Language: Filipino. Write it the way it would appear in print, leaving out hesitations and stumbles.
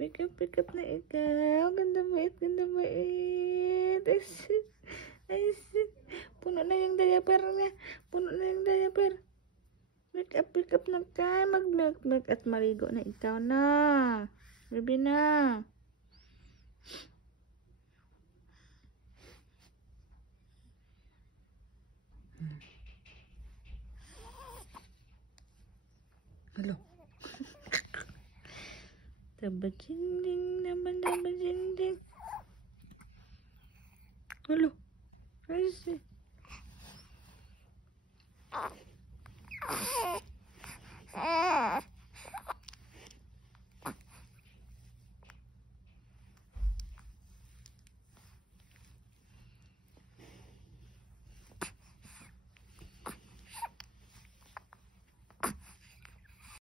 Pick up na ikaw. Ganda bait, ganda bait. Ay, puno na yung diaper niya. Puno na yung diaper. Pick up na ka. Mag-milk at marigo na ikaw na. Baby na. Hello. Dabajinding naman, dabajinding. Hello. Crazy.